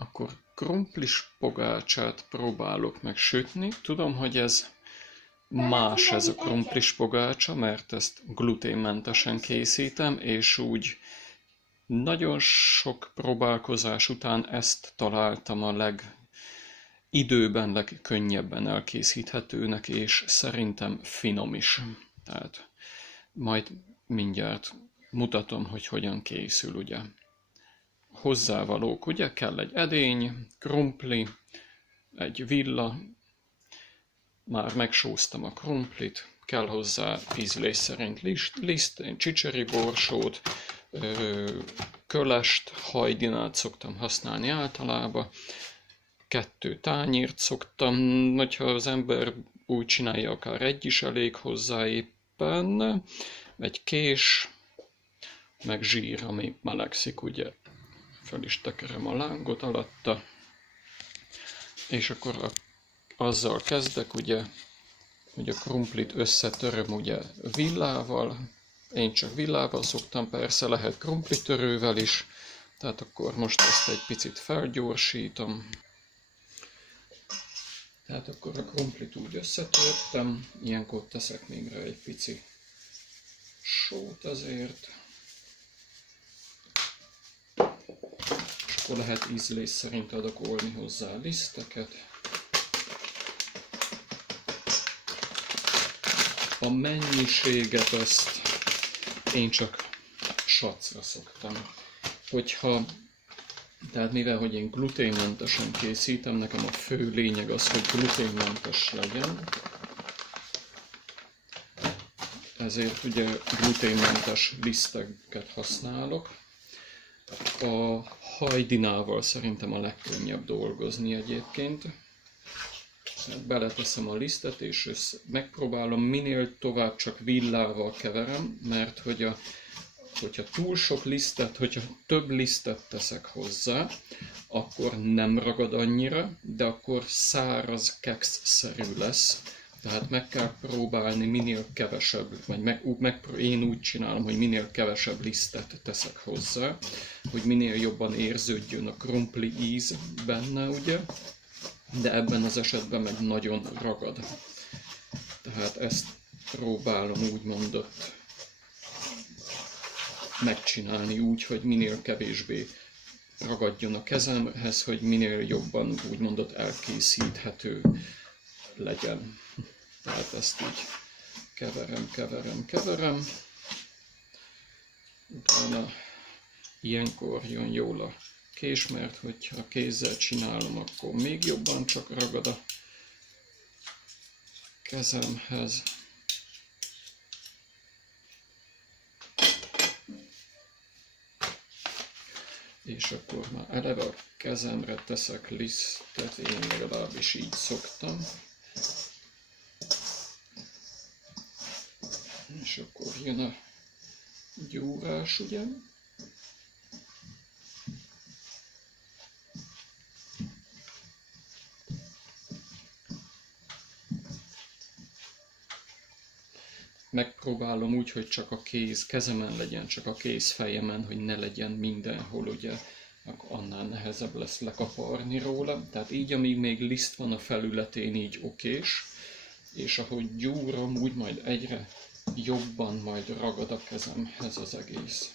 Akkor krumplis pogácsát próbálok meg sütni. Tudom, hogy ez más ez a krumplis pogácsa, mert ezt gluténmentesen készítem, és úgy nagyon sok próbálkozás után ezt találtam a legidőben legkönnyebben elkészíthetőnek, és szerintem finom is. Tehát majd mindjárt mutatom, hogy hogyan készül, ugye. Hozzávalók, ugye, kell egy edény, krumpli, egy villa, már megsóztam a krumplit, kell hozzá ízlés szerint liszt, én csicseri borsót, kölest, hajdinát szoktam használni általában, 2 tányért szoktam, hogyha az ember úgy csinálja, akár egy is elég hozzá éppen, egy kés, meg zsír, ami melegszik, ugye, fel is tekerem a lángot alatta, és akkor azzal kezdek, ugye, hogy a krumplit összetöröm, ugye, villával, én csak villával szoktam, persze lehet krumplitörővel is, tehát akkor most ezt egy picit felgyorsítom. Tehát akkor a krumplit úgy összetörtem, ilyenkor teszek még rá egy pici sót azért. És akkor lehet ízlés szerint adakolni hozzá liszteket. A mennyiséget ezt én csak sacra szoktam. Tehát mivel, hogy én gluténmentesen készítem, nekem a fő lényeg az, hogy gluténmentes legyen. Ezért ugye gluténmentes liszteket használok. A hajdinával szerintem a legkönnyebb dolgozni egyébként. Beleteszem a lisztet, és megpróbálom minél tovább csak villával keverem, mert hogyha túl sok lisztet, hogyha több lisztet teszek hozzá, akkor nem ragad annyira, de akkor száraz kekszszerű lesz. Tehát meg kell próbálni minél kevesebb, vagy én úgy csinálom, hogy minél kevesebb lisztet teszek hozzá, hogy minél jobban érződjön a krumpli íz benne, ugye? De ebben az esetben meg nagyon ragad. Tehát ezt próbálom úgymond megcsinálni úgy, hogy minél kevésbé ragadjon a kezemhez, hogy minél jobban úgymond elkészíthető legyen. Tehát ezt így keverem. Utána ilyenkor jön jól a kés, mert hogyha kézzel csinálom, akkor még jobban csak ragad a kezemhez. És akkor már eleve a kezemre teszek lisztet, én legalábbis így szoktam. És akkor jön a gyúrás, ugye? Megpróbálom úgy, hogy csak a kezemen legyen, csak a fejemen, hogy ne legyen mindenhol, ugye, akkor annál nehezebb lesz lekaparni róla. Tehát így, amíg még liszt van a felületén, így okés, és ahogy gyúrom, úgy majd egyre jobban majd ragad a kezemhez az egész.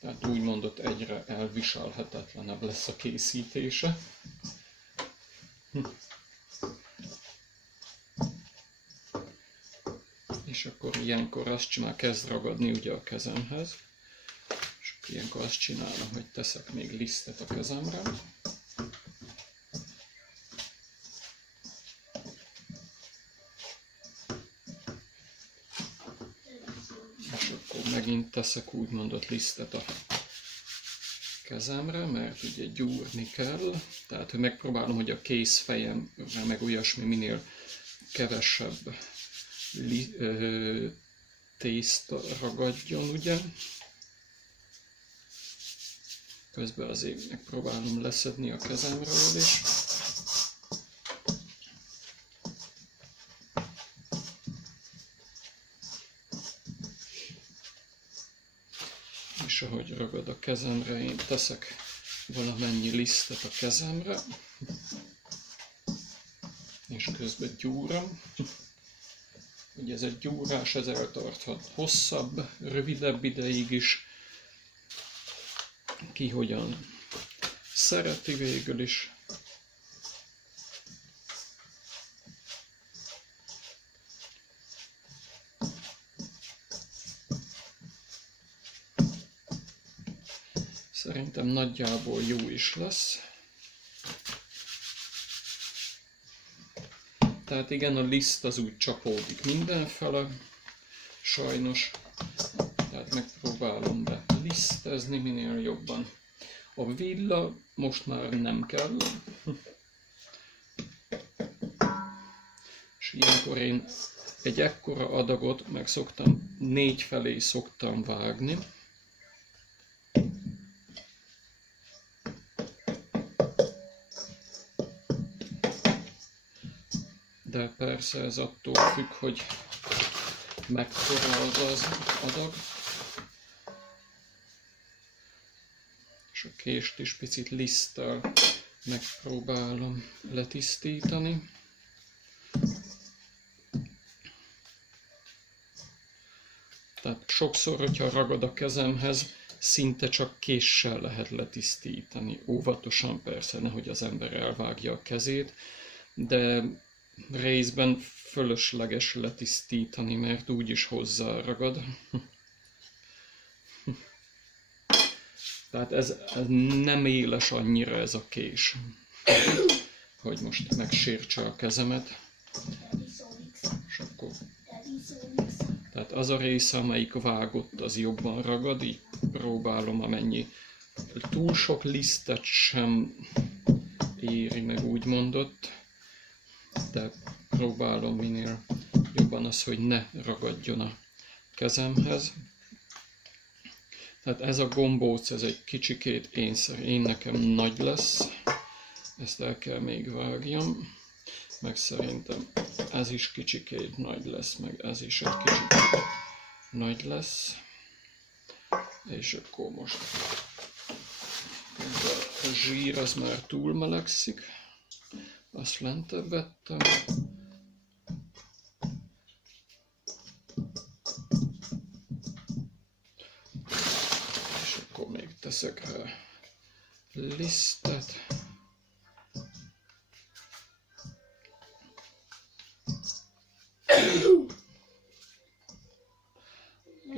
Tehát úgy mondott, egyre elviselhetetlenebb lesz a készítése. És akkor ilyenkor azt csinál, kezd ragadni ugye a kezemhez. És akkor ilyenkor azt csinálom, hogy teszek még lisztet a kezemre. És akkor megint teszek úgymondott lisztet a kezemre, mert ugye gyúrni kell. Tehát hogy megpróbálom, hogy a kézfejemre meg olyasmi minél kevesebb tészta ragadjon, ugye. Közben azért megpróbálom leszedni a kezemről is. És ahogy ragad a kezemre, én teszek valamennyi lisztet a kezemre, és közben gyúrom. Ugye ez egy gyúrás, ez eltarthat hosszabb, rövidebb ideig is. Ki hogyan szereti végül is. Szerintem nagyjából jó is lesz. Tehát igen, a liszt az úgy csapódik mindenfele, sajnos. Tehát megpróbálom be lisztezni minél jobban. A villa most már nem kell. És ilyenkor én egy ekkora adagot meg szoktam, 4 felé szoktam vágni. De persze ez attól függ, hogy mekkora az adag. És a kést is picit liszttel megpróbálom letisztítani. Tehát sokszor, hogyha ragad a kezemhez, szinte csak késsel lehet letisztítani. Óvatosan persze, nehogy az ember elvágja a kezét, de részben fölösleges letisztítani, mert úgyis hozzáragad. Tehát ez nem éles annyira ez a kés, hogy most megsértse a kezemet. És akkor, tehát az a része, amelyik vágott, az jobban ragad, így próbálom, amennyi túl sok lisztet sem éri meg, úgy mondott, de próbálom minél jobban az, hogy ne ragadjon a kezemhez. Tehát ez a gombóc, ez egy kicsikét én nekem nagy lesz, ezt el kell még vágjam, meg szerintem ez is kicsikét nagy lesz, meg ez is egy kicsikét nagy lesz, és akkor most a zsír az már túl melegszik, azt lentebb vettem. És akkor még teszek rá lisztet.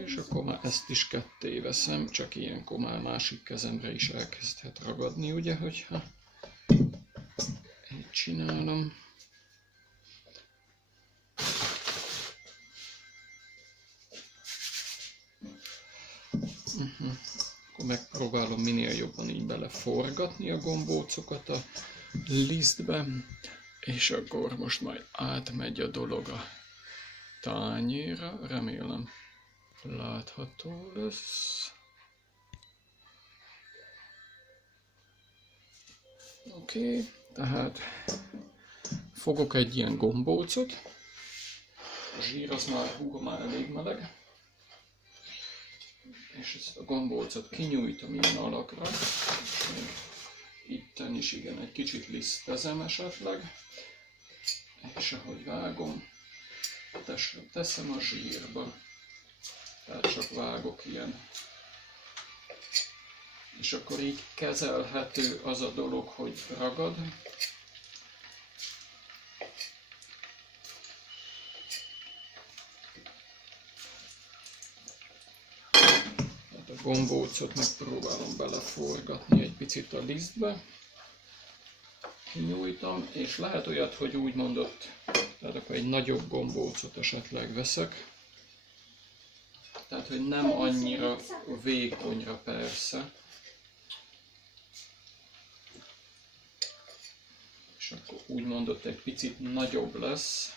És akkor már ezt is ketté veszem, csak ilyenkor már másik kezemre is elkezdhet ragadni, ugye, hogyha így csinálom. Akkor megpróbálom minél jobban így beleforgatni a gombócokat a lisztbe, és akkor most majd átmegy a dolog a tányérra, remélem látható lesz. Oké, tehát fogok egy ilyen gombócot, a zsír az már elég meleg, és ezt a gombócot kinyújtom ilyen alakra, és még itten is igen, egy kicsit lisztezem esetleg, és ahogy vágom, teszem a zsírba, tehát csak vágok ilyen. És akkor így kezelhető az a dolog, hogy ragad. Tehát a gombócot megpróbálom beleforgatni egy picit a lisztbe. Kinyújtom, és lehet olyat, hogy úgy mondott, tehát akkor egy nagyobb gombócot esetleg veszek. Tehát, hogy nem annyira vékonyra persze. És akkor úgy mondott, egy picit nagyobb lesz.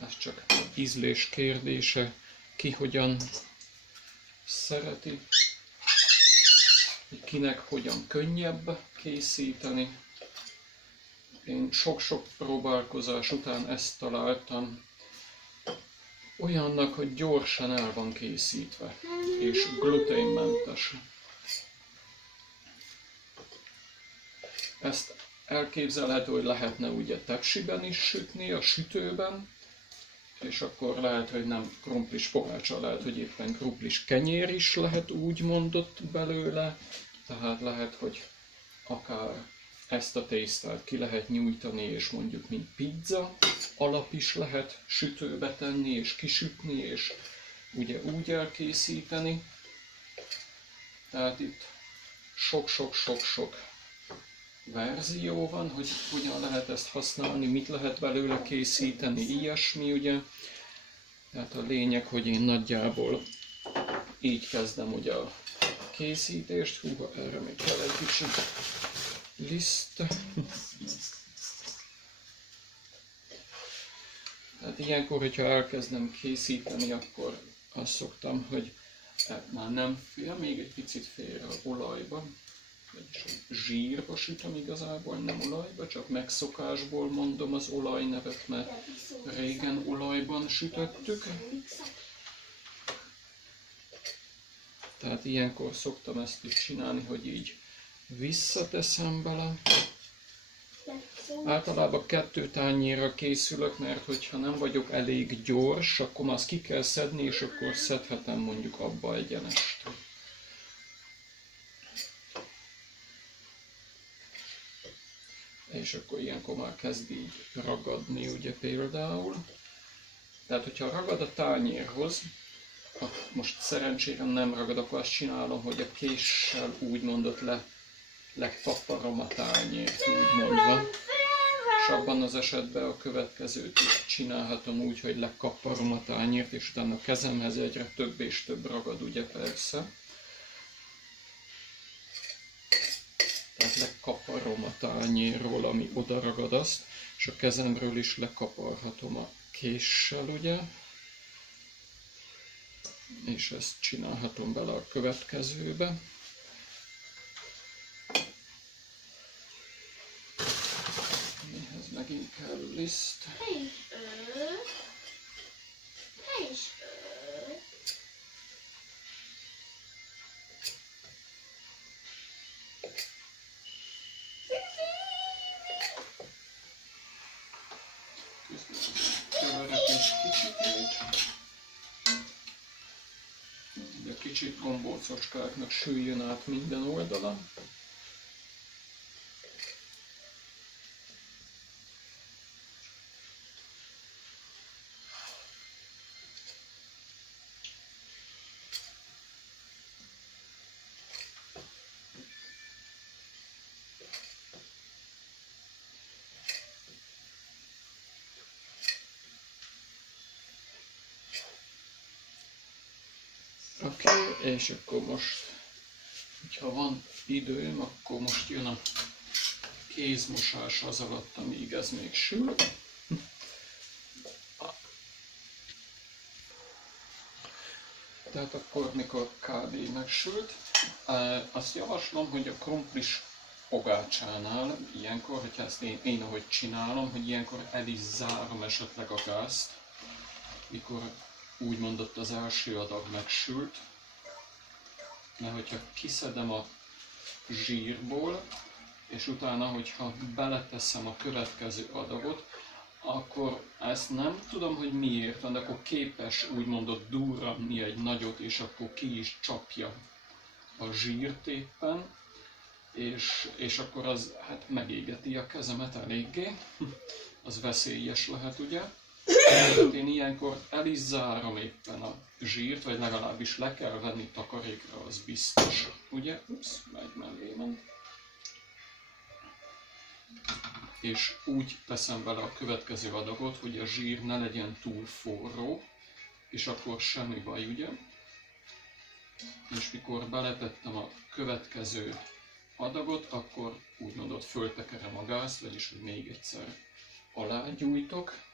Ez csak ízlés kérdése, ki hogyan szereti. kinek hogyan könnyebb készíteni. Én sok-sok próbálkozás után ezt találtam olyannak, hogy gyorsan el van készítve, és gluténmentes. Ezt elképzelhető, hogy lehetne ugye tepsiben is sütni, a sütőben, és akkor lehet, hogy nem krumplis pogácsa, lehet, hogy éppen krumplis kenyér is lehet úgy mondott belőle, tehát lehet, hogy akár ezt a tésztát ki lehet nyújtani, és mondjuk mint pizza alap is lehet sütőbe tenni, és kisütni, és ugye úgy elkészíteni. Tehát itt sok-sok-sok-sok verzió van, hogy hogyan lehet ezt használni, mit lehet belőle készíteni, ilyesmi ugye. Tehát a lényeg, hogy én nagyjából így kezdem ugye a készítést. Húha, erre még kell egy kicsit liszt. Tehát ilyenkor, hogyha elkezdem készíteni, akkor azt szoktam, hogy már nem fél, még egy picit fél olajba, vagyis zsírba sütöm igazából, nem olajba, csak megszokásból mondom az olajnevet, mert régen olajban sütöttük. Tehát ilyenkor szoktam ezt is csinálni, hogy így visszateszem bele. Általában 2 tányérra készülök, mert hogyha nem vagyok elég gyors, akkor azt ki kell szedni, és akkor szedhetem mondjuk abba egyenest. És akkor ilyenkor már kezd így ragadni, ugye például. Tehát, hogyha ragad a tányérhoz, most szerencsére nem ragad, akkor azt csinálom, hogy a késsel úgymondott lekapparom a tányért, úgymondva. És abban az esetben a következőt csinálhatom úgy, hogy lekapparom a tányért, és utána a kezemhez egyre több és több ragad, ugye persze. Tehát lekapparom a tányérról, ami oda ragad azt, és a kezemről is lekaparhatom a késsel, ugye. És ezt csinálhatom bele a következőbe. Ehhez megint kell liszt. Keverek egy kicsit. Ugye kicsit gombócocskáknak süljön át minden oldala. Oké, és akkor most, hogyha van időm, akkor most jön a kézmosás az alatt, amíg ez még sül. Tehát akkor, mikor kb. Megsült, azt javaslom, hogy a krumplis pogácsánál ilyenkor, hogyha ezt én ahogy csinálom, hogy ilyenkor el is zárom esetleg a gázt, mikor úgymondott az első adag megsült, mert hogyha kiszedem a zsírból, és utána, hogyha beleteszem a következő adagot, akkor ezt nem tudom, hogy miért, de akkor képes úgymondott durranni egy nagyot, és akkor ki is csapja a zsírt éppen, és akkor az hát megégeti a kezemet eléggé, az veszélyes lehet ugye. Én ilyenkor el is zárom éppen a zsírt, vagy legalábbis le kell venni takarékra, az biztos. Ugye? Ups, megy mellé ment. És úgy teszem bele a következő adagot, hogy a zsír ne legyen túl forró, és akkor semmi baj, ugye? És mikor beletettem a következő adagot, akkor úgymond ott föltekerem a gázt, vagyis hogy még egyszer alágyújtok.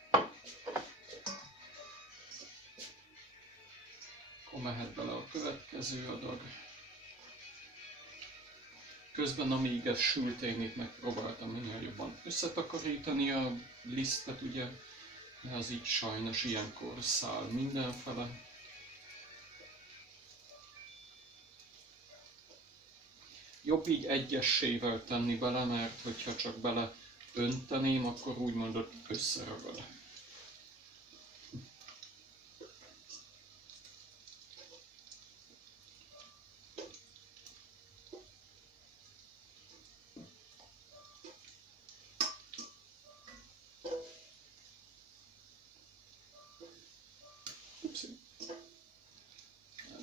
Akkor mehet bele a következő adag. közben amíg ez sült, én itt megpróbáltam minél jobban összetakarítani a lisztet, ugye, de az így sajnos ilyenkor száll mindenfele. Jobb így egyessével tenni bele, mert hogyha csak bele önteném, akkor úgymond ott összeragad.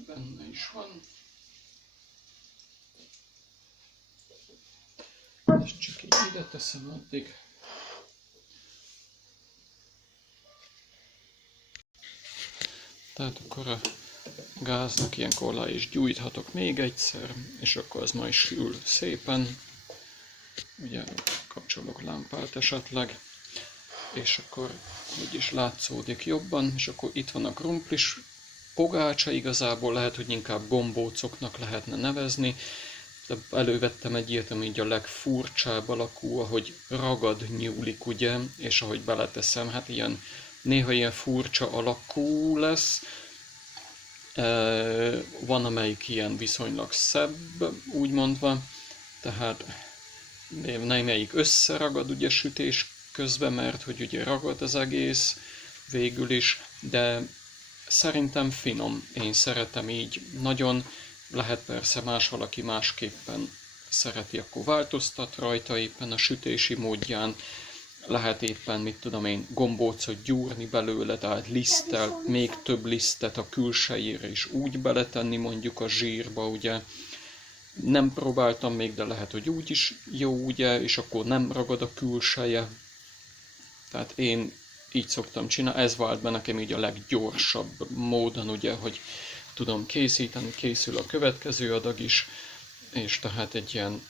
Benne is van. Ezt csak így ide teszem addig. Tehát akkor a gáznak ilyenkor alá is gyújthatok még egyszer, és akkor az majd sül szépen. Ugye kapcsolok lámpát esetleg, és akkor úgy is látszódik jobban, és akkor itt van a krumplis pogácsa, igazából lehet, hogy inkább gombócoknak lehetne nevezni. Elővettem egy ilyet, ami így a legfurcsább alakú, ahogy ragad nyúlik, ugye, és ahogy beleteszem, hát ilyen, néha ilyen furcsa alakú lesz. Van amelyik ilyen viszonylag szebb, úgy mondva, tehát némelyik összeragad ugye sütés közben, mert hogy ugye ragad az egész végül is, de szerintem finom, én szeretem így nagyon. Lehet persze más valaki másképpen szereti, akkor változtat rajta éppen a sütési módján. Lehet éppen, mit tudom én, gombócot gyúrni belőle, tehát liszttel, még több lisztet a külsejére is úgy beletenni mondjuk a zsírba, ugye. Nem próbáltam még, de lehet, hogy úgy is jó, ugye, és akkor nem ragad a külseje. Tehát én így szoktam csinálni, ez vált be nekem így a leggyorsabb módon, ugye, hogy tudom készíteni, készül a következő adag is, és tehát egy ilyen,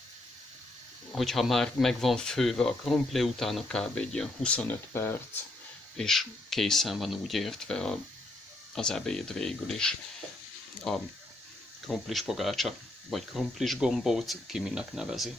hogyha már meg van főve a krumpli, utána kb. Egy ilyen 25 perc, és készen van úgy értve az ebéd végül is. A krumplis pogácsa, vagy krumplis gombóc, ki minek nevezi.